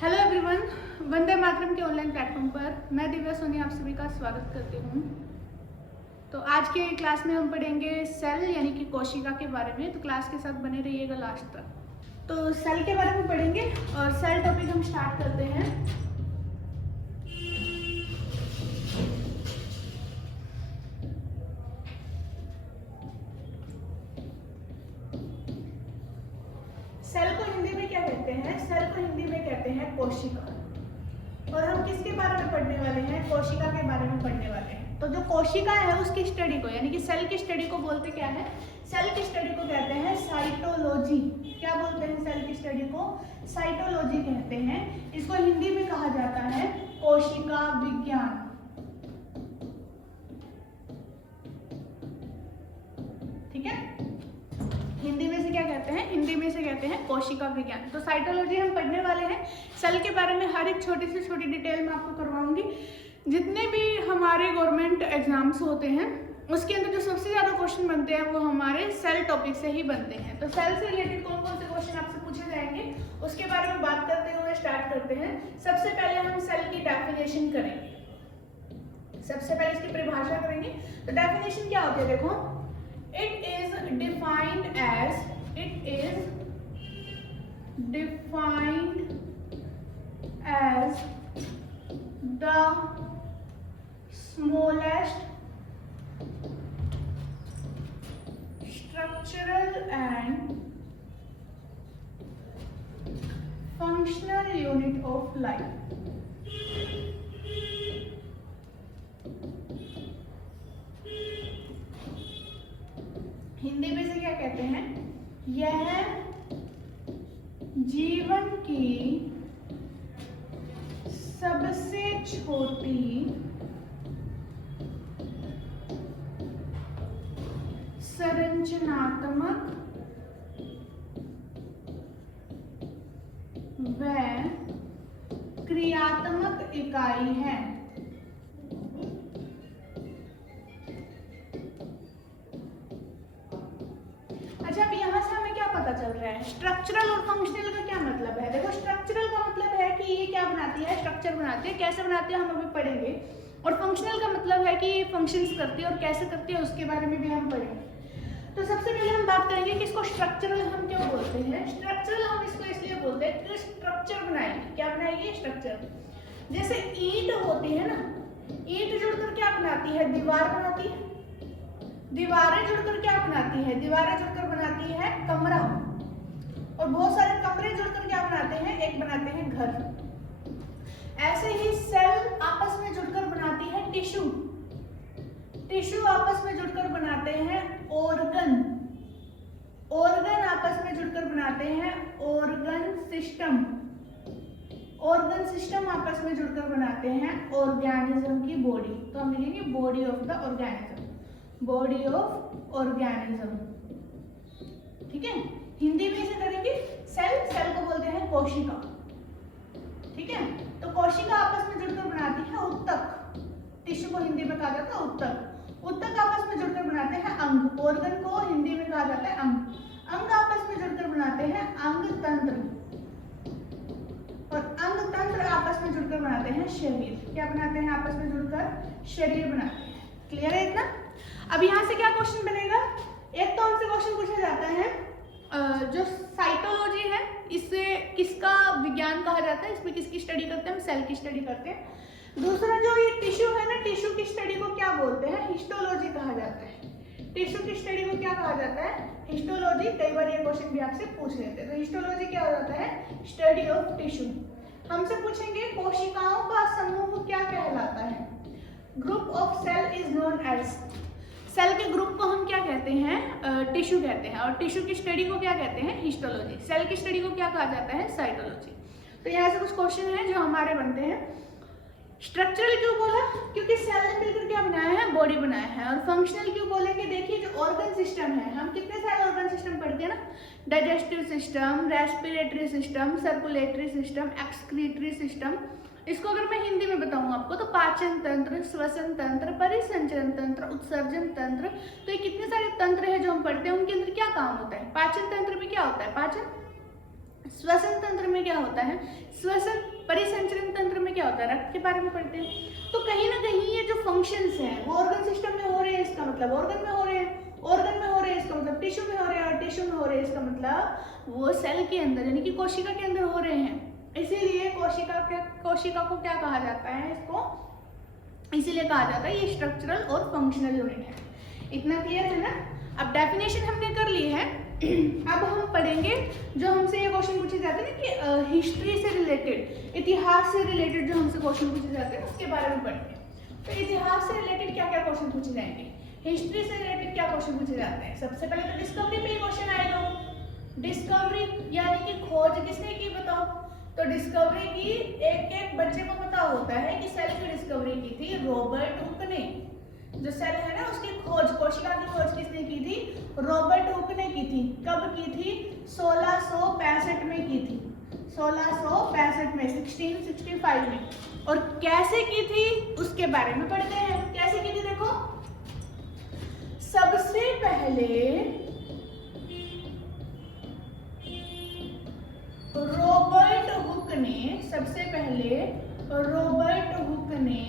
Hello everyone, Vande Mataram के online platform पर मैं दिव्या सोनी आप सभी का स्वागत करती हूँ। तो आज के क्लास में हम पढ़ेंगे सेल यानी कि कोशिका के बारे में। तो क्लास के साथ बने रहिएगा लास्ट तक। तो सेल के बारे में पढ़ेंगे और सेल टॉपिक हम स्टार्ट करते हैं। सेल को हिंदी में क्या कहते हैं? सेल को हिंदी में कहते हैं कोशिका। और हम किसके बारे में पढ़ने वाले हैं? कोशिका के बारे में पढ़ने वाले हैं। तो जो कोशिका है उसकी स्टडी को यानी कि सेल की स्टडी को बोलते क्या है? सेल की स्टडी को कहते हैं साइटोलॉजी। क्या बोलते हैं? सेल की स्टडी को साइटोलॉजी कहते हैं। इसको हिंदी में कहा जाता है कोशिका विज्ञान। ठीक है, हिंदी में से क्या कहते हैं? हिंदी में से कहते हैं कोशिका विज्ञान। तो साइटोलॉजी हम पढ़ने वाले हैं। सेल के बारे में हर एक छोटी से छोटी डिटेल मैं आपको करवाऊंगी। जितने भी हमारे गवर्नमेंट एग्जाम्स होते हैं उसके अंदर जो सबसे ज़्यादा क्वेश्चन बनते हैं वो हमारे सेल टॉपिक से ही बनते हैं। तो सेल से रिलेटेड कौन कौन से क्वेश्चन आपसे पूछे जाएंगे उसके बारे में बात करते हुए स्टार्ट करते हैं। सबसे पहले हम सेल की डेफिनेशन करेंगे। सबसे पहले इसकी परिभाषा करेंगे। तो डेफिनेशन क्या होती है? देखो, It is defined as the smallest structural and functional unit of life. Hindi में से क्या कहते हैं? यह जीवन की सबसे छोटी संरचनात्मक व क्रियात्मक इकाई है। अच्छा, अब यहाँ से हमें क्या पता चल रहा है? स्ट्रक्चरल और फंक्शनल का क्या मतलब है? देखो, स्ट्रक्चरल का मतलब है कि ये क्या बनाती है? स्ट्रक्चर बनाती है। कैसे बनाती है हम अभी पढ़ेंगे। और फंक्शनल का मतलब है कि ये फंक्शंस करती है और कैसे करती है उसके बारे में भी हम पढ़ेंगे। तो सबसे पहले हम बात करेंगे कि इसको स्ट्रक्चरल हम क्यों बोलते हैं। स्ट्रक्चरल हम इसको इसलिए बोलते हैं कि स्ट्रक्चर बनाएगी। क्या बनाएगी? स्ट्रक्चर। जैसे ईंट होती है ना, ईंट जुड़कर क्या बनाती है? दीवार बनाती है। दीवारें जुड़कर क्या बनाती है? दीवारें जुड़कर बनाती है कमरा। और बहुत सारे कमरे जुड़कर क्या बनाते हैं? एक बनाते हैं घर। ऐसे ही सेल आपस में जुड़कर बनाती है टिश्यू। टिश्यू आपस में जुड़कर बनाते हैं ऑर्गन। ऑर्गन आपस में जुड़कर बनाते हैं ऑर्गन सिस्टम। ऑर्गन सिस्टम आपस में जुड़कर बनाते हैं ऑर्गेनिज्म की बॉडी। तो हम लिखेंगे body of the organism. Body of organism. ठीक है, हिंदी में इसे करेंगे सेल। सेल को बोलते हैं कोशिका। ठीक है, तो कोशिका आपस में जुड़कर बनाती है उत्तक। टिश्यू को हिंदी में कहा जाता है उत्तक। उत्तक आपस में जुड़कर बनाते हैं अंग। ऑर्गन को हिंदी में कहा जाता है अंग। अंग आपस में जुड़कर बनाते हैं अंग तंत्र। और अंग तंत्र आपस में जुड़कर बनाते हैं शरीर। क्या बनाते हैं? आपस में जुड़कर शरीर बनाते हैं। क्लियर है इतना? अब यहाँ से क्या क्वेश्चन बनेगा? एक तो हमसे क्वेश्चन पूछा जाता है जो साइटोलॉजी है इससे किसका विज्ञान कहा जाता है? इसमें किसकी स्टडी करते हैं? हम सेल की स्टडी करते हैं। दूसरा जो ये टिश्यू है ना, टिश्यू की स्टडी को क्या बोलते हैं? हिस्टोलॉजी कहा जाता है। टिश्यू की स्टडी को क्या कहा जाता है? हिस्टोलॉजी। कई बार ये क्वेश्चन भी आपसे पूछ लेते हैं। तो हिस्टोलॉजी क्या हो जाता है? Study of tissue. हमसे पूछेंगे कोशिकाओं का समूह क्या कहलाता है? Group of cell is known as. Cell के ग्रुप को हम क्या कहते हैं? टिश्यू कहते हैं। और टिश्यू की स्टडी को क्या कहते हैं? हिस्टोलॉजी। सेल की स्टडी को क्या कहा जाता है? साइटोलॉजी। तो यहाँ से कुछ क्वेश्चन है जो हमारे बनते हैं। स्ट्रक्चरल क्यों बोला? क्योंकि सेल ने मिलकर क्या बनाया है? बॉडी बनाया है। और फंक्शनल क्यों बोलेंगे? देखिए, जो ऑर्गन सिस्टम है, हम कितने सारे ऑर्गन सिस्टम पढ़ते हैं ना, digestive system, respiratory system, circulatory system, excretory system. इसको अगर मैं हिंदी में बताऊं आपको तो पाचन तंत्र, श्वसन तंत्र, परिसंचरण तंत्र, उत्सर्जन तंत्र। तो ये कितने सारे तंत्र है जो हम पढ़ते हैं, उनके अंदर क्या काम होता है? पाचन तंत्र में क्या होता है? पाचन। श्वसन तंत्र में क्या होता है, श्वसन परिसंचरण तंत्र में क्या होता है, रक्त के बारे में पढ़ते हैं। तो कहीं ना कहीं ये जो फंक्शंस हैं वो ऑर्गन सिस्टम में हो रहे हैं, इसका मतलब ऑर्गन में हो रहे हैं, ऑर्गन में हो रहे हैं इसका मतलब टिश्यू में हो रहे हैं, और टिश्यू में हो रहे हैं इसका मतलब वो सेल के अंदर यानी कि कोशिका के अंदर हो रहे हैं। इसीलिए कोशिका को क्या कहा जाता है, इसको इसीलिए कहा जाता है ये स्ट्रक्चरल और फंक्शनल यूनिट है। इतना क्लियर है ना। अब डेफिनेशन हमने कर ली है। अब हम पढ़ेंगे जो हमसे ये क्वेश्चन पूछे जाते हैं ना कि हिस्ट्री से रिलेटेड, इतिहास से रिलेटेड जो हमसे क्वेश्चन पूछे जाते हैं उसके बारे में पढ़ेंगे। तो इतिहास से रिलेटेड क्या क्या क्वेश्चन पूछे जाएंगे, हिस्ट्री से रिलेटेड क्या क्वेश्चन पूछे जाते हैं। सबसे पहले तो डिस्कवरी पे क्वेश्चन आएगा। डिस्कवरी यानी कि खोज किसने की बताओ। तो डिस्कवरी की एक एक बच्चे को पता होता है कि सेल की डिस्कवरी की थी रॉबर्ट हुक ने। जो सेल है ना उसकी खोज, कोशिका की खोज किसने की थी, रॉबर्ट हुक ने की थी। कब की थी, 1665 में की थी, 1665 में, 1665 में। और कैसे की थी उसके बारे में पढ़ते हैं। कैसे की थी देखो, सबसे पहले रॉबर्ट हुक ने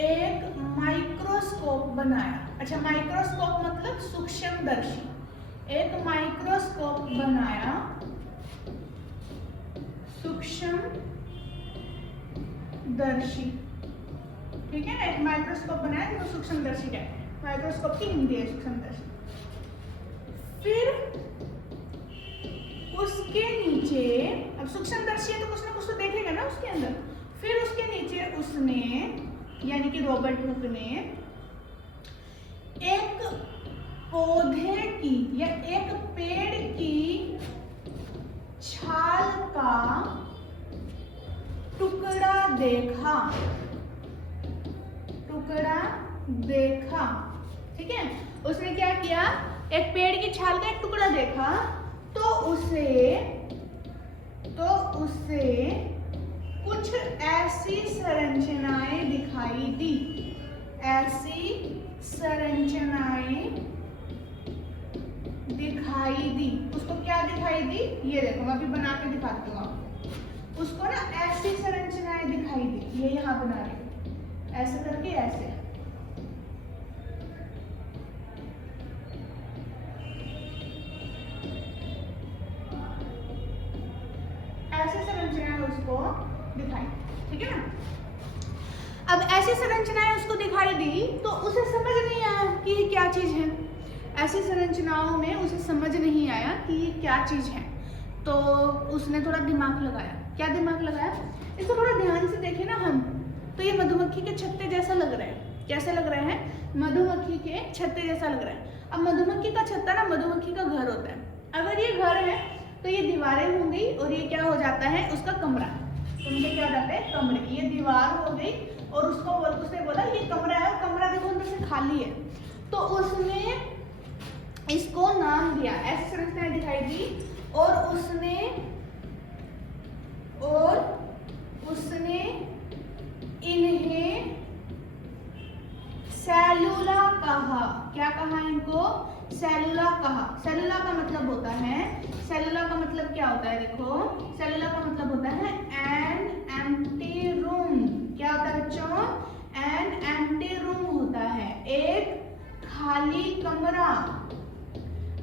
एक माइक्रोस्कोप बनाया। अच्छा, माइक्रोस्कोप मतलब सूक्ष्मदर्शी। एक माइक्रोस्कोप बनाया, सूक्ष्मदर्शी, ठीक है ना। एक माइक्रोस्कोप बनाया जिसको सूक्ष्मदर्शी कहते हैं। माइक्रोस्कोप की हिंदी है सूक्ष्मदर्शी। फिर उसके नीचे, अब सूक्ष्मदर्शी है तो कुछ ना कुछ तो देखेगा ना उसके अंदर। फिर उसके नीचे उसने यानी कि रॉबर्ट हुक ने एक पौधे की या एक पेड़ की छाल का टुकड़ा देखा, ठीक है। उसने क्या किया, एक पेड़ की छाल का एक टुकड़ा देखा, तो उसे कुछ ऐसी संरचनाएं दिखाई दी। उसको क्या दिखाई दी, ये देखो मैं अभी बना के दिखाती हूँ आपको। उसको ना ऐसी संरचनाएं दिखाई दी, ये यहाँ बना रही, ऐसे करके ऐसे। ऐसी संरचनाएं उसको दिखाई, ठीक है ना। अब ऐसी संरचनाएं उसको दिखाई दी तो उसे समझ नहीं आया कि ये क्या चीज है। ऐसी संरचनाओं में उसे समझ नहीं आया कि ये क्या चीज है। तो उसने थोड़ा दिमाग लगाया। क्या दिमाग लगाया, इसको थोड़ा ध्यान से देखें ना हम, तो ये मधुमक्खी के छत्ते जैसा लग रहा है। कैसे लग रहे हैं, मधुमक्खी के छत्ते जैसा लग रहा है। अब मधुमक्खी का छत्ता ना मधुमक्खी का घर होता है। अगर ये घर है तो ये दीवारें होंगी और ये क्या हो जाता है, उसका कमरा। तो मुझे क्या हो जाता है, कमरे। ये दीवार हो गई और उसने बोला ये कमरा है, और कमरा देखो अंदर से खाली है। तो उसने इसको नाम दिया, ऐसी संरचनाएं दिखाई दी और उसने इन्हें सेलुला कहा। क्या कहा इनको, सेलुला कहा। सेलुला का मतलब होता है, सेलुला का मतलब क्या होता है, देखो सेलुला का मतलब होता है एन एम्प्टी रूम। क्या होता है बच्चों, एन एम्प्टी रूम होता है, एक खाली कमरा।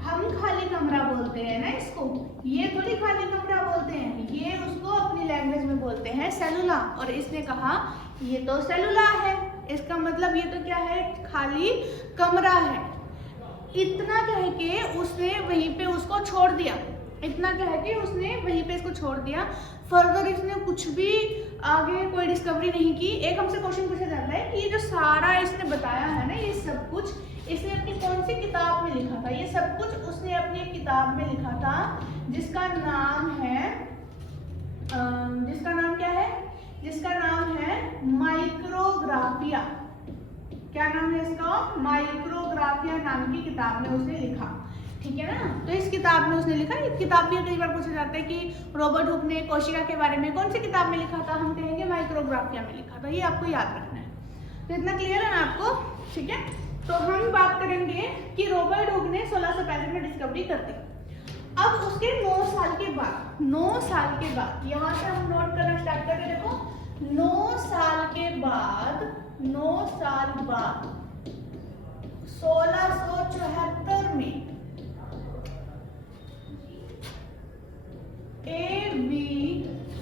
हम खाली कमरा बोलते हैं ना इसको, ये थोड़ी खाली कमरा बोलते हैं, ये उसको अपनी लैंग्वेज में बोलते हैं सेलुला। और इसने कहा ये तो सेलुला है, इसका मतलब ये तो क्या है, खाली कमरा है। इतना कह के उसने वहीं पे उसको छोड़ दिया। इसको छोड़ दिया। फर्दर इसने कुछ भी आगे कोई डिस्कवरी नहीं की। एक हमसे क्वेश्चन पूछा जाता है कि ये जो सारा इसने बताया है ना, ये सब कुछ इसने अपनी कौन सी किताब में लिखा था। ये सब कुछ उसने अपनी एक किताब में लिखा था जिसका नाम है माइक्रोग्राफिया। क्या नाम है इसका, माइक्रोग्राफिया नाम की किताब में उसने लिखा, ठीक है ना। तो इस किताब में उसने लिखा। इस किताब में कई बार पूछा जाता है कि रॉबर्ट हुक ने कोशिका के बारे में कौन सी किताब में लिखा था, हम कहेंगे माइक्रोग्राफिया में लिखा था। ये आपको याद रखना है। तो इतना क्लियर है ना आपको, ठीक है। तो हम बात करेंगे कि रॉबर्ट हुक ने 1665 में डिस्कवरी कर दी। अब उसके 9 साल के बाद, 9 साल के बाद यहाँ से हम नोट करना स्टार्ट करें। देखो 9 साल के बाद, 9 साल बाद 1674 में A.V.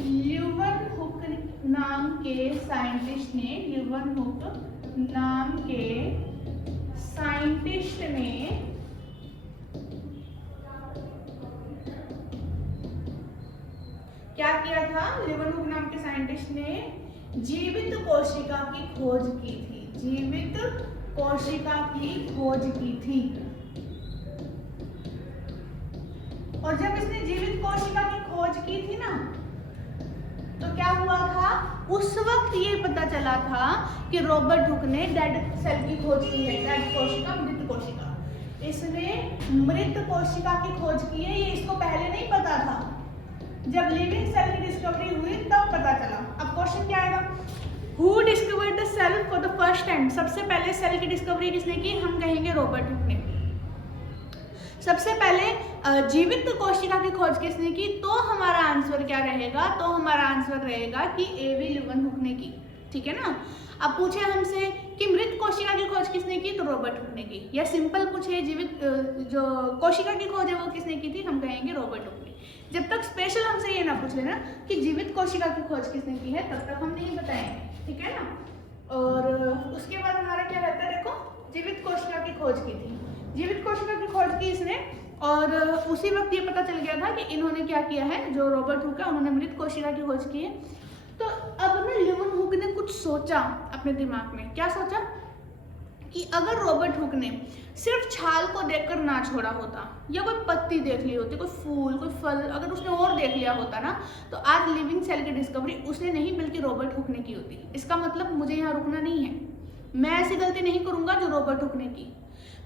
ल्यूवेनहुक नाम के साइंटिस्ट ने, ल्यूवेनहुक नाम के साइंटिस्ट ने क्या किया था? ल्यूवेनहुक नाम के साइंटिस्ट ने जीवित कोशिका की खोज की थी, जीवित कोशिका की खोज की थी। और जब इसने जीवित कोशिका की खोज की थी ना, तो क्या हुआ था? उस वक्त ये पता चला था कि रॉबर्ट हुक ने डेड सेल की खोज की है, डेड कोशिका, मृत कोशिका। इसने मृत कोशिका की खोज की है, ये इसको पहले नहीं पता था। जब लिविंग सेल की डिस्कवरी हुई तब पता चला। अब क्वेश्चन क्या आएगा? Who discovered the cell for the first time? सबसे पहले सेल की डिस्कवरी किसने की? हम कहेंगे रॉबर्ट हुक ने। सबसे पहले जीवित कोशिका की खोज किसने की? तो हमारा आंसर क्या रहेगा? तो हमारा आंसर रहेगा कि A.V. ल्यूवेनहुक ने की। ठीक है ना। अब पूछे हमसे कि मृत कोशिका की खोज किसने की? तो रॉबर्ट हुक ने की। या सिंपल पूछे जीवित जो कोशिका की खोज है वो किसने की थी? हम कहेंगे रॉबर्ट हुक ने। जब तक स्पेशल हमसे ये ना पूछ लेना कि जीवित कोशिका की खोज किसने की है, तब तक हम नहीं बताएंगे। ठीक है ना। और उसके बाद हमारा क्या रहता है? देखो जीवित कोशिका की खोज की थी, जीवित कोशिका की खोज की इसने, और उसी वक्त ये पता चल गया था कि इन्होंने क्या किया है, जो रॉबर्ट हुक है उन्होंने मृत कोशिका की खोज की है। तो अब ना ल्यूवेनहुक ने कुछ सोचा अपने दिमाग में। क्या सोचा? कि अगर रॉबर्ट हुक ने सिर्फ छाल को देखकर ना छोड़ा होता, या कोई पत्ती देख ली होती, कोई फूल, कोई फल, अगर उसने और देख लिया होता ना, तो आज लिविंग सेल की डिस्कवरी उसने नहीं बल्कि रॉबर्ट हुक ने की होती। इसका मतलब मुझे यहाँ रुकना नहीं है, मैं ऐसी गलती नहीं करूंगा जो रॉबर्ट हुक ने की।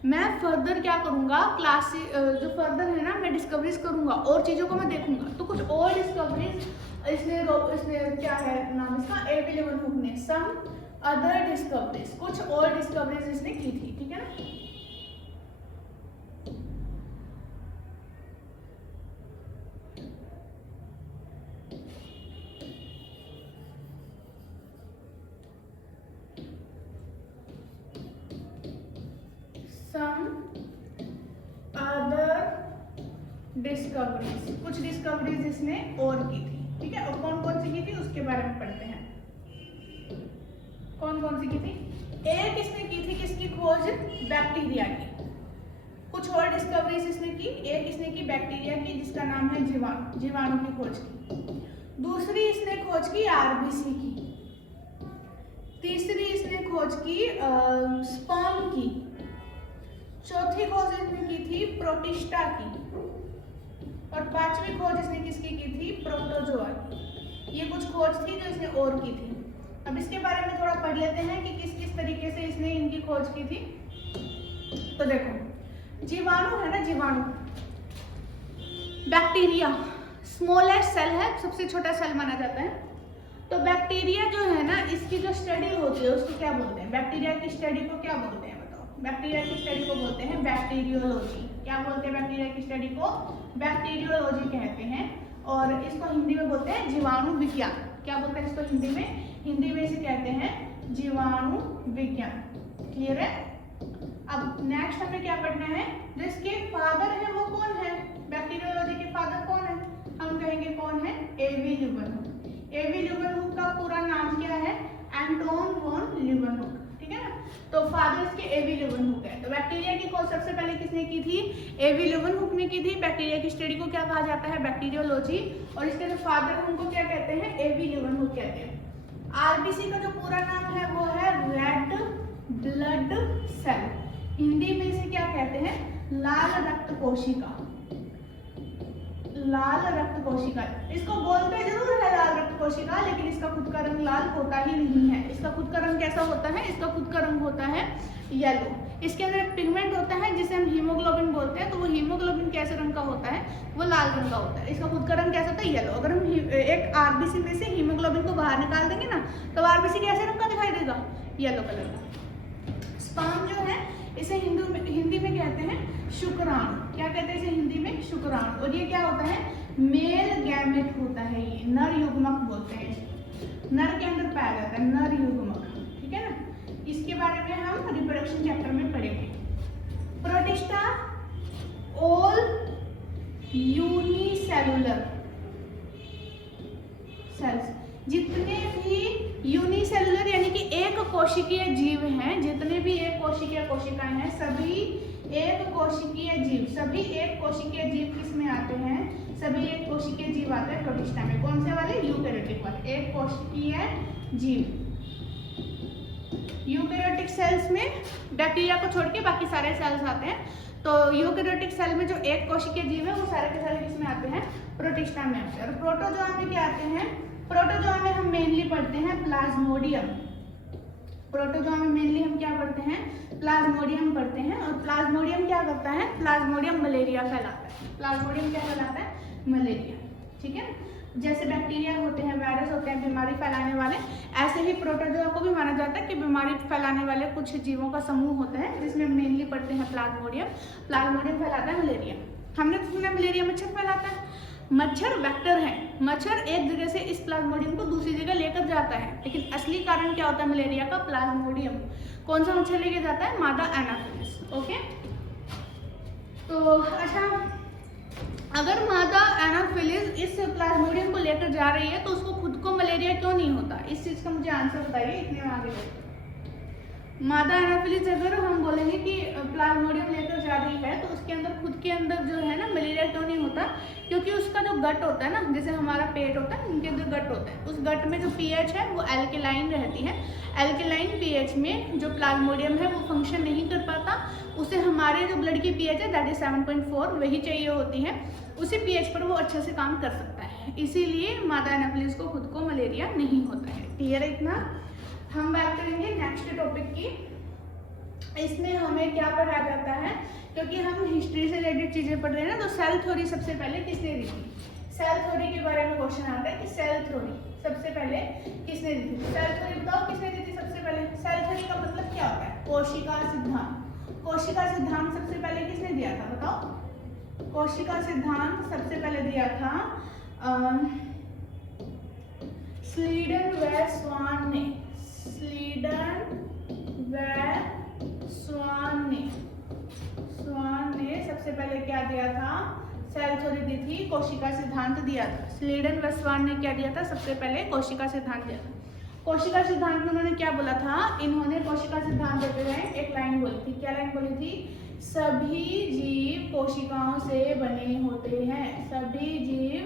मैं फर्दर क्या करूंगा? क्लास जो फर्दर है ना, मैं डिस्कवरीज करूंगा और चीज़ों को मैं देखूंगा। तो कुछ और डिस्कवरीज इसने क्या है नाम इसका? A.V. ल्यूवेनहुक ने सम अदर डिस्कवरीज, कुछ और डिस्कवरीज इसने की थी। ठीक है ना। सम अदर डिस्कवरीज, कुछ डिस्कवरीज इसने और की थी। ठीक है। और कौन कौन सी की थी उसके बारे में पढ़ते हैं। कौन कौन सी की थी? एक इसने की थी किसकी खोज? बैक्टीरिया की। कुछ और डिस्कवरीज इसने की। एक इसने की बैक्टीरिया की जिसका नाम है जीवाणु, जीवाणु की खोज की। दूसरी इसने खोज की आरबीसी की। तीसरी इसने खोज की स्पर्म की। चौथी खोज इसने की थी प्रोटिस्टा की। और पांचवी खोज इसने किसकी की थी? प्रोटोजोआ की। ये कुछ खोज थी जो इसने और की थी। अब इसके बारे में थोड़ा पढ़ लेते हैं कि किस किस तरीके से इसने इनकी खोज की थी। तो देखो जीवाणु है ना, जीवाणु, बैक्टीरिया स्मॉलेस्ट सेल है, सबसे छोटा सेल माना जाता है। तो बैक्टीरिया जो है ना, इसकी जो स्टडी होती है उसको क्या बोलते हैं? बैक्टीरिया की स्टडी को क्या बोलते हैं? बताओ। बैक्टीरिया की स्टडी को बोलते हैं बैक्टीरियोलॉजी। क्या बोलते हैं बैक्टीरिया की स्टडी को? बैक्टीरियोलॉजी कहते हैं। और इसको हिंदी में बोलते हैं जीवाणु विज्ञान। क्या बोलते हैं इसको हिंदी में? हिंदी में इसे कहते हैं जीवाणु विज्ञान। क्लियर है। अब नेक्स्ट हमें क्या पढ़ना है? जो इसके फादर है वो कौन है? बैक्टीरियोलॉजी के फादर कौन है? हम कहेंगे कौन है? A.V. ल्यूवेनहुक। A.V. ल्यूवेनहुक का पूरा नाम क्या है? Antonie van Leeuwenhoek. ठीक है ना। तो फादर इसके A.V. ल्यूवेनहुक है। तो बैक्टीरिया की खोज सबसे पहले किसने की थी? A.V. ल्यूवेनहुक ने की थी। बैक्टीरिया की स्टडी को क्या कहा जाता है? बैक्टीरियोलॉजी। और इसके जो फादर है उनको क्या कहते हैं? A.V. ल्यूवेनहुक कहते हैं। आरबीसी का जो पूरा नाम है वो है रेड ब्लड सेल। हिंदी में इसे क्या कहते हैं? लाल रक्त कोशिका। लाल रक्त कोशिका। इसको बोलते जरूर है लाल रक्त कोशिका, लेकिन इसका खुद का रंग लाल होता ही नहीं है। इसका खुद का रंग कैसा होता है? इसका खुद का रंग होता है येलो। इसके अंदर एक पिगमेंट होता है जिसे हम हीमोग्लोबिन बोलते हैं। तो वो हीमोग्लोबिन कैसे रंग का होता है? वो लाल रंग का होता है। इसका खुद का रंग कैसा होता है? येलो। अगर हम एक आरबीसी में से हीमोग्लोबिन को बाहर निकाल देंगे ना, तो आरबीसी कैसे रंग का दिखाई देगा? येलो कलर का। स्पर्म जो है इसे हिंदी में कहते हैं शुक्राणु। क्या कहते हैं इसे हिंदी में? शुक्राणु, और ये क्या होता है, मेल गैमेट होता है, ये नर युग्मक बोलते हैं इसे, नर के अंदर पाया जाता है, नर युग्मक, ठीक है ना। इसके बारे में हम रिप्रोडक्शन चैप्टर में पढ़ेंगे। प्रोटिस्टा ऑल यूनिसेलुलर सेल्स, जितने भी यूनिसेलुलर यानी कि एक कोशिकीय जीव हैं, जितने भी एक कोशिकीय कोशिकाएं हैं, सभी एक कोशिकीय जीव, सभी एक कोशिकीय जीव किस में आते हैं, सभी एक कोशिकीय जीव आते हैं प्रोटिस्टा में। कौन से वाले, यूकैरियोटिक वाले, एक कोशिकीय जीव। यूकैरियोटिक सेल्स में बैक्टीरिया को छोड़ के बाकी सारे सेल्स आते हैं, तो यूकैरियोटिक सेल में जो एक कोशिकीय जीव है वो सारे के सारे किस में आते हैं, प्रोटिस्टा में आते हैं। और प्रोटोजोआ में क्या आते हैं, प्रोटोजोआ में हम मेनली पढ़ते हैं प्लाज्मोडियम, प्रोटोजोआ में मेनली हम क्या पढ़ते हैं, प्लाज्मोडियम पढ़ते हैं। और प्लाज्मोडियम क्या करता है, प्लाज्मोडियम मलेरिया फैलाता है, प्लाज्मोडियम क्या फैलाता है, मलेरिया, ठीक है। जैसे बैक्टीरिया होते हैं, वायरस होते हैं बीमारी फैलाने वाले, ऐसे ही प्रोटोजोआ को भी माना जाता है कि बीमारी फैलाने वाले कुछ जीवों का समूह होता है, जिसमें मेनली पढ़ते हैं प्लाज्मोडियम। प्लाज्मोडियम फैलाता है मलेरिया। हमने तो सुना मलेरिया मच्छर फैलाता है, मच्छर वेक्टर है, मच्छर एक जगह से इस प्लाज्मोडियम को दूसरी जगह लेकर जाता है, लेकिन असली कारण क्या होता है मलेरिया का, प्लाज्मोडियम। कौन सा मच्छर लेके जाता है, मादा एनाफिलिस, ओके। तो अच्छा, अगर मादा एनाफिलिस इस प्लाज्मोडियम को लेकर जा रही है तो उसको खुद को मलेरिया क्यों नहीं होता, इस चीज का मुझे आंसर बताइए, इतने में आगे बढ़ते। मादा एनाफिलिस अगर हम बोलेंगे कि प्लाज्मोडियम लेकर जा रही है तो उसके अंदर खुद के अंदर जो है ना मलेरिया क्यों नहीं होता, क्योंकि उसका जो गट होता है ना, जैसे हमारा पेट होता है, उनके अंदर गट होता है, उस गट में जो पीएच है वो एल्केलाइन रहती है। एल्केलाइन पीएच में जो प्लाज्मोडियम है वो फंक्शन नहीं कर पाता, उसे हमारे जो ब्लड की पीएच है दैट इज 7.4 वही चाहिए होती है, उसी पीएच पर वो अच्छे से काम कर सकता है, इसीलिए मादा एनाफिलिस को खुद को मलेरिया नहीं होता है। क्लियर है इतना। हम बात करेंगे नेक्स्ट टॉपिक की। इसमें हमें क्या पढ़ाया जाता है, क्योंकि हम हिस्ट्री से रिलेटेड चीजें पढ़ रहे हैं ना, तो सेल थ्योरी सबसे पहले किसने दी थी, सेल थ्योरी के बारे में क्वेश्चन आता है कि सेल थ्योरी सबसे पहले किसने दी थी। सेल थ्योरी बताओ किसने दी थी सबसे पहले। सेल थ्योरी का मतलब क्या होता है, कोशिका सिद्धांत। कोशिका सिद्धांत सबसे पहले किसने दिया था बताओ। कोशिका सिद्धांत सबसे पहले दिया था स्लीडन व स्वान ने, स्लीडन व स्वान ने सबसे पहले क्या दिया था, सेल थ्योरी दी थी, कोशिका सिद्धांत दिया था। स्लीडन व स्वान ने क्या दिया था, सबसे पहले कोशिका सिद्धांत दिया था। कोशिका सिद्धांत में उन्होंने क्या बोला था, इन्होंने कोशिका सिद्धांत देते हुए एक लाइन बोली थी, क्या लाइन बोली थी, सभी जीव कोशिकाओं से बने होते हैं, सभी जीव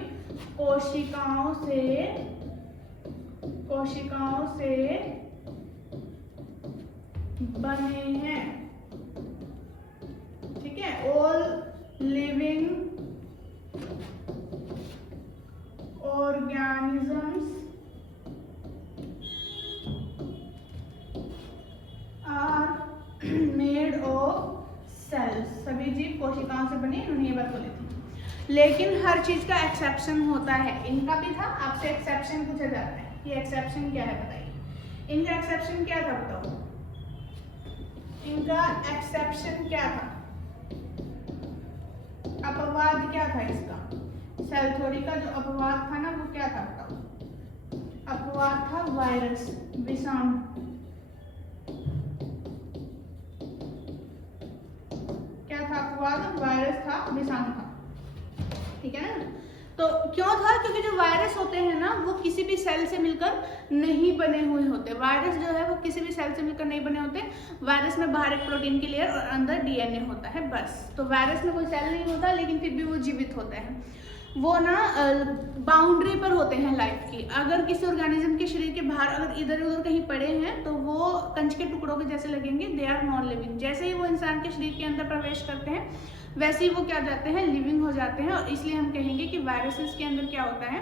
कोशिकाओं से बने हैं, ठीक है। All living organisms are made of cells, सभी जीव कोशिकाओं से बने, उन्होंने ये बात बोली थी। लेकिन हर चीज का एक्सेप्शन होता है, इनका भी था, आपसे एक्सेप्शन पूछा जाता है, ये एक्सेप्शन क्या है बताइए, इनका एक्सेप्शन क्या था बताओ, इनका एक्सेप्शन क्या था, अपवाद क्या था इसका, सेल थ्योरी का जो अपवाद था ना वो क्या था बताओ, अपवाद था वायरस, विषाणु, क्या था अपवाद, वायरस था, विषाणु था, ठीक है ना। तो क्यों था, क्योंकि जो वायरस होते हैं ना वो किसी भी सेल से मिलकर नहीं बने हुए होते, वायरस जो है वो किसी भी सेल से मिलकर नहीं बने होते, वायरस में बाहर एक प्रोटीन की लेयर और अंदर डीएनए होता है बस। तो वायरस में कोई सेल नहीं होता लेकिन फिर भी वो जीवित होते हैं, वो ना बाउंड्री पर होते हैं लाइफ की। अगर किसी ऑर्गेनिज्म के शरीर के बाहर अगर इधर उधर कहीं पड़े हैं तो वो कंच के टुकड़ों के जैसे लगेंगे, दे आर नॉन लिविंग। जैसे ही वो इंसान के शरीर के अंदर प्रवेश करते हैं वैसे ही वो क्या जाते हैं, लिविंग हो जाते हैं। और इसलिए हम कहेंगे कि वायरसेस के अंदर क्या होता है,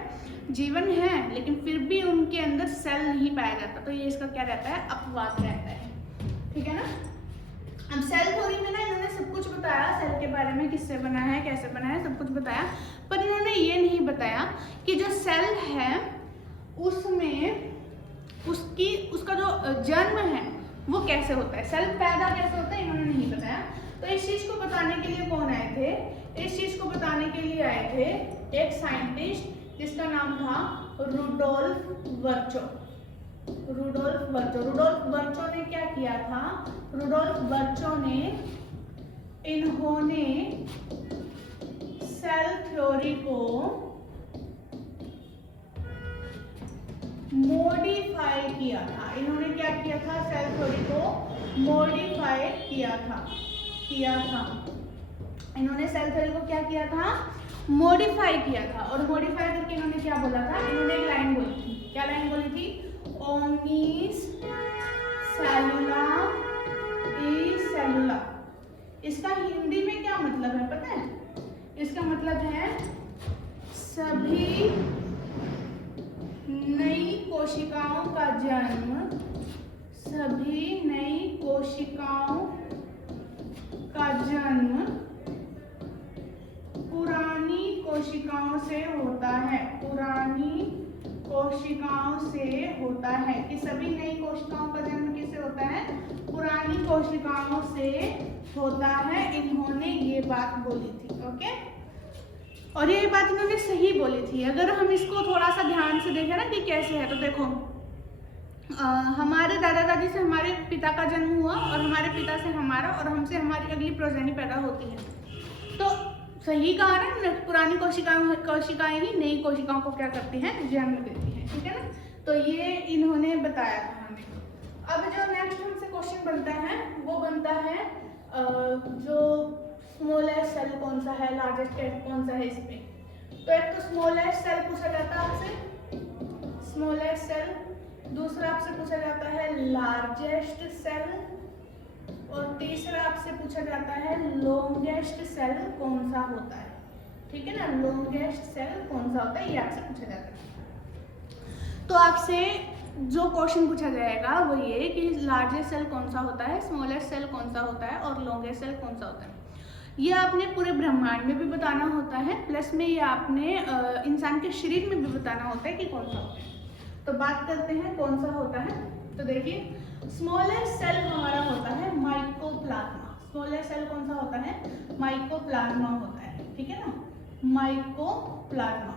जीवन है लेकिन फिर भी उनके अंदर सेल नहीं पाया जाता, तो ये इसका क्या रहता है, अपवाद रहता है, ठीक है ना। अब सेल थ्योरी में ना इन्होंने सब कुछ बताया, सेल के बारे में, किससे बना है, कैसे बना है, सब कुछ बताया, पर इन्होंने ये नहीं बताया कि जो सेल है उसमें उसका जो जन्म है वो कैसे होता है, सेल पैदा कैसे होता है, इन्होंने नहीं बताया। तो इस चीज को बताने के लिए कौन आए थे, इस चीज को बताने के लिए आए थे एक साइंटिस्ट जिसका नाम था रुडोल्फ वर्चो। रुडोल्फ वर्चो ने क्या किया था? रुडोल्फ वर्चो ने इन्होंने सेल थ्योरी को मॉडिफाई किया था। इन्होंने क्या किया था? सेल थ्योरी को मॉडिफाई किया था। इन्होंने सेल थ्योरी को क्या किया था? मॉडिफाई किया था। और मॉडिफाई करके इन्होंने क्या बोला था? इन्होंने एक लाइन बोली थी। क्या लाइन बोली थी? ओमनीस सेलुला इज सेलुला। इसका हिंदी में क्या मतलब है पता है? इसका मतलब है सभी नई कोशिकाओं का जन्म, सभी नई कोशिकाओं का जन्म पुरानी कोशिकाओं से होता है। पुरानी कोशिकाओं से होता है। कि सभी नई कोशिकाओं का जन्म किससे होता है? पुरानी कोशिकाओं से होता है। इन्होंने ये बात बोली थी। ओके, और ये बात इन्होंने सही बोली थी। अगर हम इसको थोड़ा सा ध्यान से देखें ना कि कैसे है, तो देखो हमारे दादा दादी से हमारे पिता का जन्म हुआ और हमारे पिता से हमारा और हमसे हमारी अगली प्रोजेनी पैदा होती है। तो सही कहा ना, पुरानी कोशिकाएं ही नई कोशिकाओं को क्या करती हैं? जन्म देती हैं। ठीक है ना? तो ये इन्होंने बताया था हमें। अब जो नेक्स्ट हमसे क्वेश्चन बनता है वो बनता है जो स्मॉलेस्ट सेल कौन सा है, लार्जेस्ट सेल कौन सा है इसमें। तो एक तो स्मॉलेस्ट सेल पूछा जाता है आपसे, स्मॉलेस्ट सेल। दूसरा आपसे पूछा जाता है लार्जेस्ट सेल, और तीसरा आपसे पूछा जाता है लॉन्गेस्ट सेल कौन सा होता है। ठीक है ना? लॉन्गेस्ट सेल कौन सा होता है, ये आपसे पूछा जाता है। तो आपसे जो क्वेश्चन पूछा जाएगा वो ये कि लार्जेस्ट सेल कौन सा होता है, स्मॉलेस्ट सेल कौन सा होता है और लॉन्गेस्ट सेल कौन सा होता है। ये आपने पूरे ब्रह्मांड में भी बताना होता है, प्लस में ये आपने इंसान के शरीर में भी बताना होता है कि कौन सा होता है। तो बात करते हैं कौन सा होता है। तो देखिए, स्मॉलेस्ट सेल हमारा होता है माइकोप्लाज्मा। स्मॉलेस्ट सेल कौन सा होता है? माइकोप्लाज्मा होता है। ठीक है ना? माइकोप्लाज्मा।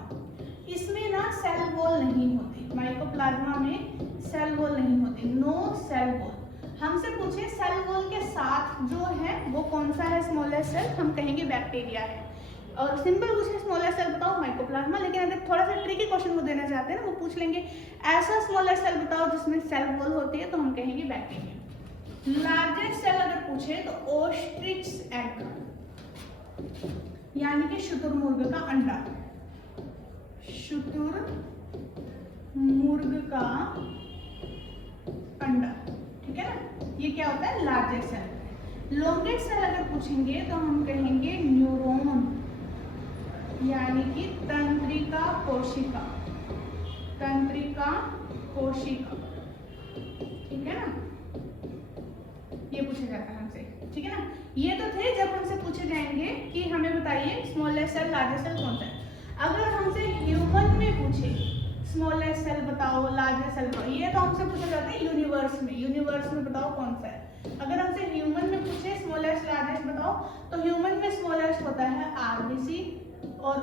इसमें ना सेल वॉल नहीं होती। माइकोप्लाज्मा में सेल वॉल नहीं होती, नो सेल वॉल। हमसे पूछे सेल वॉल के साथ जो है वो कौन सा है स्मॉलेस्ट सेल, हम कहेंगे बैक्टीरिया है। और सिंपल पूछे स्मॉलेस्ट सेल बताओ, माइकोप्लाज्मा। लेकिन अगर थोड़ा सा ट्रिकी क्वेश्चन वो देना चाहते हैं ना, वो पूछ लेंगे ऐसा स्मॉलेस्ट सेल बताओ जिसमें सेल वॉल होती है, तो हम कहेंगे बैक्टीरिया। लार्जेस्ट सेल अगर पूछे तो ऑस्ट्रिच एग, यानी कि शुतुरमुर्ग का अंडा। शुतुरमुर्ग का अंडा। ठीक है ना? ये क्या होता है? Largest cell. लॉन्गेस्ट सेल अगर पूछेंगे तो हम कहेंगे न्यूरॉन, यानी कि तंत्रिका कोशिका। तंत्रिका कोशिका। ठीक है ना? ये पूछा जाता है हमसे। ठीक है ना? ये तो थे जब हमसे पूछे जाएंगे कि हमें बताइए स्मॉलेस्ट सेल लार्जेस्ट सेल कौन सा है। अगर हमसे ह्यूमन में पूछे स्मॉलेस्ट सेल बताओ, लार्जेस्ट सेल बताओ, ये तो हमसे पूछा जाता है यूनिवर्स में। यूनिवर्स में बताओ कौन सा है। अगर हमसे ह्यूमन में पूछे स्मॉलेस्ट लार्जेस्ट बताओ, तो ह्यूमन में स्मॉलेस्ट होता है आरबीसी और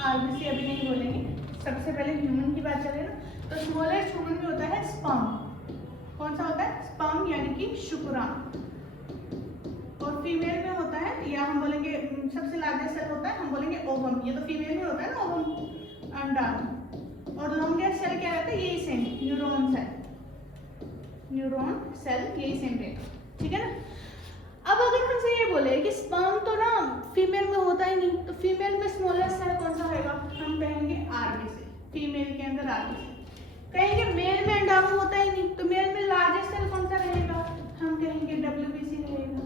आरबीसी अभी नहीं बोलेंगे, सबसे पहले ह्यूमन की बात चले ना। तो स्मॉलेस्ट ह्यूमन में होता है स्पर्म। कौन सा होता है? स्पर्म, यानी कि शुक्राणु। और फीमेल में होता है, या हम बोलेंगे सबसे लार्जेस्ट सेल होता है, हम बोलेंगे ओवम। ये तो फीमेल में होता है ना, ओवम, अंडाणु। और लॉन्गेस्ट सेल क्या रहता है? यही same, neuron cell. Neuron cell यही सेम रहेगा। ठीक है ना? अब अगर हमसे ये बोले कि स्पर्म तो ना फीमेल में होता ही नहीं, तो फीमेल में स्मॉलेस्ट सेल कौन सा होगा? हम कहेंगे आरबीसी। फीमेल के अंदर आरबीसी। कहेंगे मेल में अंडाणु होता ही नहीं, तो मेल में लार्जेस्ट सेल कौन सा रहेगा? हम कहेंगे डब्ल्यूबीसी रहेगा।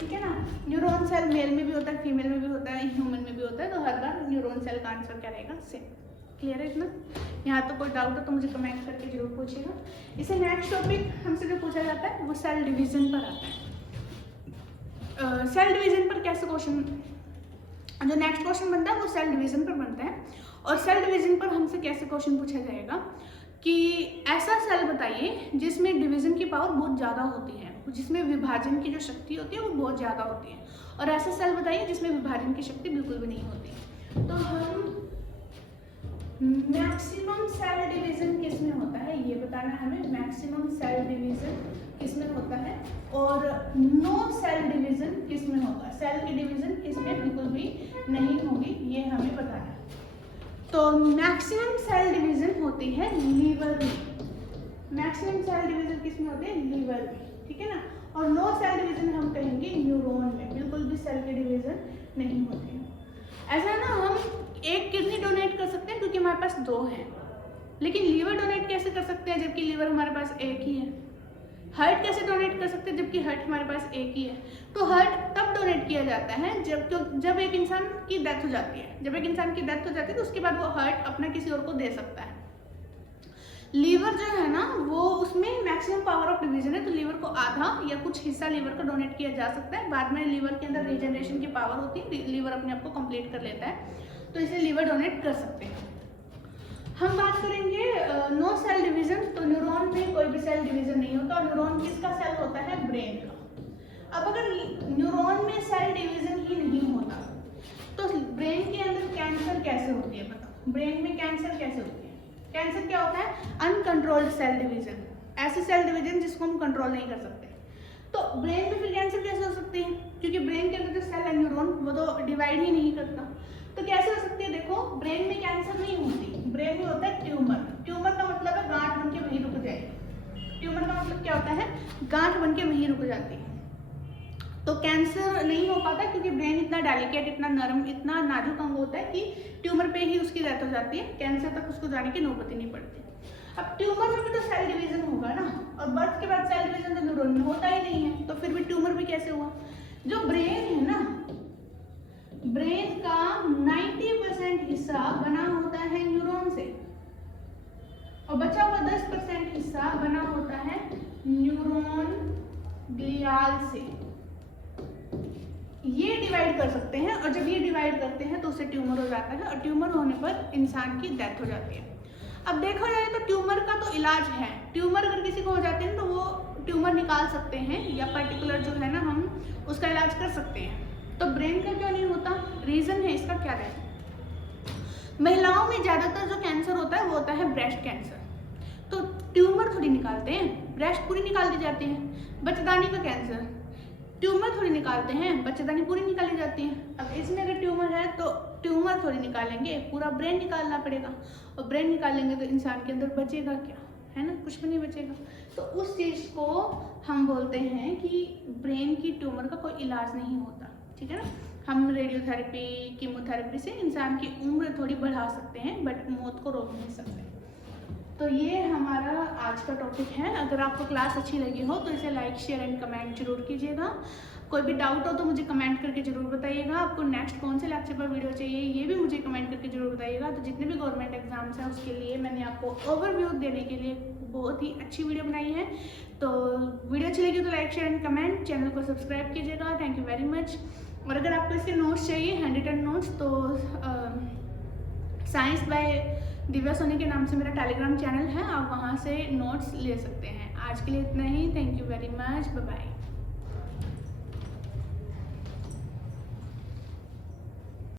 ठीक है ना? न्यूरॉन सेल मेल में भी होता है, फीमेल में भी होता है, ह्यूमन में भी होता है। तो हर बार न्यूरॉन सेल का आंसर क्या रहेगा? सेम। क्लियर है इतना? यहाँ तो कोई डाउट हो तो मुझे कमेंट करके जरूर पूछिएगा। इसे नेक्स्ट टॉपिक हमसे जो पूछा जाता है वो सेल डिवीजन पर आता है। सेल डिवीजन पर कैसे क्वेश्चन, जो नेक्स्ट क्वेश्चन बनता है वो सेल डिवीजन पर बनता है। और सेल डिवीजन पर हमसे कैसे क्वेश्चन पूछा जाएगा? कि ऐसा सेल बताइए जिसमें डिवीजन की पावर बहुत ज़्यादा होती है, जिसमें विभाजन की जो शक्ति होती है वो बहुत ज़्यादा होती है, और ऐसा सेल बताइए जिसमें विभाजन की शक्ति बिल्कुल भी नहीं होती। तो हम मैक्सिमम सेल डिवीजन किस में होता है ये बताना है हमें, मैक्सिमम सेल डिवीजन किस में होता है, और नो सेल डिवीजन किस में होगा, सेल की डिवीजन किस में बिल्कुल भी नहीं होगी, ये हमें बताना है। तो मैक्सिमम सेल डिवीजन होती है लीवर में, मैक्सिमम सेल डिवीजन किस में होती है, लीवर में, ठीक है ना। और नो सेल डिवीजन हम कहेंगे न्यूरॉन में, बिल्कुल भी सेल की डिवीजन नहीं होती है। ऐसा है ना, हम एक किडनी डोनेट कर सकते हैं क्योंकि हमारे पास 2 हैं, लेकिन लीवर डोनेट कैसे कर सकते हैं जबकि लीवर हमारे पास एक ही है। हार्ट कैसे डोनेट कर सकते हैं जबकि हार्ट हमारे पास एक ही है। तो हार्ट तब डोनेट किया जाता है जब एक इंसान की डेथ हो जाती है, जब एक इंसान की डेथ हो जाती है तो उसके बाद वो हार्ट अपना किसी और को दे सकता है। लीवर जो है ना वो उसमें मैक्सिमम पावर ऑफ डिवीजन है, तो लीवर को आधा या कुछ हिस्सा लीवर का डोनेट किया जा सकता है। बाद में लीवर के अंदर रीजनरेशन की पावर होती है, लीवर अपने आप को कंप्लीट कर लेता है, तो इसे लीवर डोनेट कर सकते हैं। हम बात करेंगे नो सेल डिवीजन, तो न्यूरॉन में कोई भी सेल डिवीजन नहीं होता, और न्यूरॉन किसका सेल होता है, ब्रेन का। अब अगर न्यूरॉन में सेल डिवीजन ही नहीं होता तो ब्रेन के अंदर कैंसर कैसे होती है, बताओ, ब्रेन में कैंसर कैसे होती है। कैंसर क्या होता है, अनकंट्रोल्ड सेल डिवीजन, ऐसी सेल डिवीजन जिसको हम कंट्रोल नहीं कर सकते। तो ब्रेन में फिर कैंसर कैसे हो सकती है, क्योंकि ब्रेन के अंदर जो सेल है न्यूरॉन वो तो डिवाइड ही नहीं करता, तो कैसे हो सकती है। देखो ब्रेन में कैंसर नहीं होती, ब्रेन में होता है ट्यूमर। ट्यूमर का मतलब है गांठ बन के वहीं रुक जाएगी। ट्यूमर का मतलब क्या होता है, गांठ बन के वहीं रुक जाती है। तो कैंसर नहीं हो पाता क्योंकि ब्रेन इतना डेलिकेट, इतना नरम, इतना नाजुक अंग होता है कि ट्यूमर पे ही उसकी डेथ हो जाती है, कैंसर तक उसको जाने की नौबत ही नहीं पड़ती। अब ट्यूमर में भी तो सेल डिवीजन होगा ना, और बर्थ के बाद सेल डिवीजन तो न्यूरॉन में होता ही नहीं है, तो फिर भी ट्यूमर भी कैसे हुआ। जो ब्रेन है ना, ब्रेन का 90% हिस्सा बना होता है न्यूरॉन से, और बचा हुआ 10% हिस्सा बना होता है न्यूरॉन ग्लियाल से। ये डिवाइड कर सकते हैं, और जब ये डिवाइड करते हैं तो उससे ट्यूमर हो जाता है, और ट्यूमर होने पर इंसान की डेथ हो जाती है। अब देखा जाए तो ट्यूमर का तो इलाज है, ट्यूमर अगर किसी को हो जाते हैं तो वो ट्यूमर निकाल सकते हैं, या पर्टिकुलर जो है ना हम उसका इलाज कर सकते हैं। तो ब्रेन का क्यों नहीं होता, रीजन है इसका क्या है। महिलाओं में ज्यादातर जो कैंसर होता है वो होता है ब्रेस्ट कैंसर, तो ट्यूमर थोड़ी निकालते हैं, ब्रेस्ट पूरी निकाल दी जाती है। बच्चेदानी का कैंसर, ट्यूमर थोड़ी निकालते हैं, बच्चेदानी पूरी निकाली जाती है। अब इसमें अगर ट्यूमर है तो ट्यूमर थोड़ी निकालेंगे, पूरा ब्रेन निकालना पड़ेगा, और ब्रेन निकालेंगे तो इंसान के अंदर बचेगा क्या, है ना, कुछ भी नहीं बचेगा। तो उस चीज़ को हम बोलते हैं कि ब्रेन की ट्यूमर का कोई इलाज नहीं होता, ठीक है ना। हम रेडियोथेरेपी, कीमोथेरेपी से इंसान की उम्र थोड़ी बढ़ा सकते हैं, बट मौत को रोक नहीं सकते। तो ये हमारा आज का टॉपिक है। अगर आपको क्लास अच्छी लगी हो तो इसे लाइक, शेयर एंड कमेंट जरूर कीजिएगा। कोई भी डाउट हो तो मुझे कमेंट करके जरूर बताइएगा। आपको नेक्स्ट कौन से लेक्चर पर वीडियो चाहिए ये भी मुझे कमेंट करके जरूर बताइएगा। तो जितने भी गवर्नमेंट एग्जाम्स हैं उसके लिए मैंने आपको ओवरव्यू देने के लिए बहुत ही अच्छी वीडियो बनाई है। तो वीडियो अच्छी लगी तो like, share and comment, channel को सब्सक्राइब कीजिएगा। Thank you very much. और अगर आपको इसके नोट्स चाहिए, हैंड रिटन नोट्स, तो साइंस बाय दिव्या सोनी के नाम से मेरा टेलीग्राम चैनल है, आप वहाँ से नोट्स ले सकते हैं। आज के लिए इतना ही। Thank you very much, bye bye.